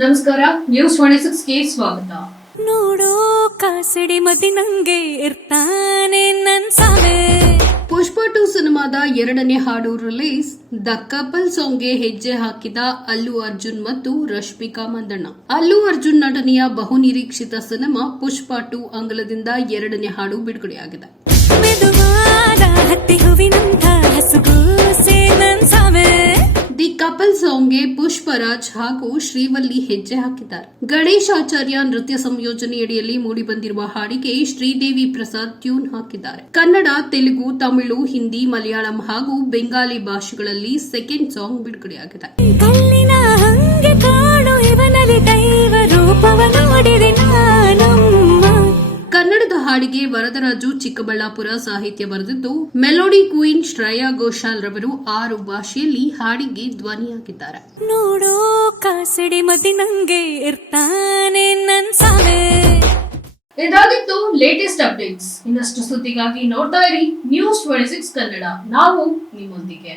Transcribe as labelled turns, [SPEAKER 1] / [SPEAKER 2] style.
[SPEAKER 1] ನಮಸ್ಕಾರ news twenty ಸಿಕ್ಸ್ಗೆ ಸ್ವಾಗತ.
[SPEAKER 2] ನೋಡೋ ಕಾಸಡಿ ಮದಿ ನಂಗೆ ಇರ್ತಾನೆ ನನ್ ಸಾವೆ.
[SPEAKER 3] ಪುಷ್ಪ ಟು ಸಿನಿಮಾದ ಎರಡನೇ ಹಾಡು ರಿಲೀಸ್ ದ ಕಪಲ್ ಸಾಂಗ್ಗೆ ಹೆಜ್ಜೆ ಹಾಕಿದ ಅಲ್ಲು ಅರ್ಜುನ್ ಮತ್ತು ರಶ್ಮಿಕಾ ಮಂದಣ್ಣ. ಅಲ್ಲು ಅರ್ಜುನ್ ನಟನೆಯ ಬಹುನಿರೀಕ್ಷಿತ ಸಿನಿಮಾ ಪುಷ್ಪ ಟು ಅಂಗಲದಿಂದ ಎರಡನೇ ಹಾಡು ಬಿಡುಗಡೆಯಾಗಿದೆ. ಕಪಲ್ ಸಾಂಗ್ಗೆ ಪುಷ್ಪರಾಜ್ ಹಾಗೂ ಶ್ರೀವಲ್ಲಿ ಹೆಜ್ಜೆ ಹಾಕಿದ್ದಾರೆ. ಗಣೇಶಾಚಾರ್ಯ ನೃತ್ಯ ಸಂಯೋಜನೆಯಡಿಯಲ್ಲಿ ಮೂಡಿಬಂದಿರುವ ಹಾಡಿಗೆ ಶ್ರೀದೇವಿ ಪ್ರಸಾದ್ ಟ್ಯೂನ್ ಹಾಕಿದ್ದಾರೆ. ಕನ್ನಡ, ತೆಲುಗು, ತಮಿಳು, ಹಿಂದಿ, ಮಲಯಾಳಂ ಹಾಗೂ ಬೆಂಗಾಲಿ ಭಾಷೆಗಳಲ್ಲಿ ಸೆಕೆಂಡ್ ಸಾಂಗ್ ಬಿಡುಗಡೆಯಾಗಿದೆ. ಹಾಡಿಗೆ ವರದರಾಜು ಚಿಕ್ಕಬಳ್ಳಾಪುರ ಸಾಹಿತ್ಯ ಬರೆದಿದ್ದು ಮೆಲೋಡಿ ಕ್ವೀನ್ ಶ್ರೇಯಾ ಘೋಷಾಲ್ ರವರು ಆರು ಭಾಷೆಯಲ್ಲಿ ಹಾಡಿಗೆ ಧ್ವನಿಯಾಗಿದ್ದಾರೆ.
[SPEAKER 2] ನೋಡೋ ಕಾಸಡಿ ಮದಿ ನಂಗೆ ಇರ್ತಾನೆ ನನ್ ಸಾಲೆ
[SPEAKER 1] ಇದಾಗಿತ್ತು ಲೇಟೆಸ್ಟ್ ಅಪ್ಡೇಟ್ಸ್ ಇನ್ನಷ್ಟು ಸುದ್ದಿಗಾಗಿ ನೋಡ್ತಾ ಇರಿ ನ್ಯೂಸ್ ಟ್ವೆಂಟಿ ಸಿಕ್ಸ್ ಕನ್ನಡ. ನಾವು ನಿಮ್ಮೊಂದಿಗೆ.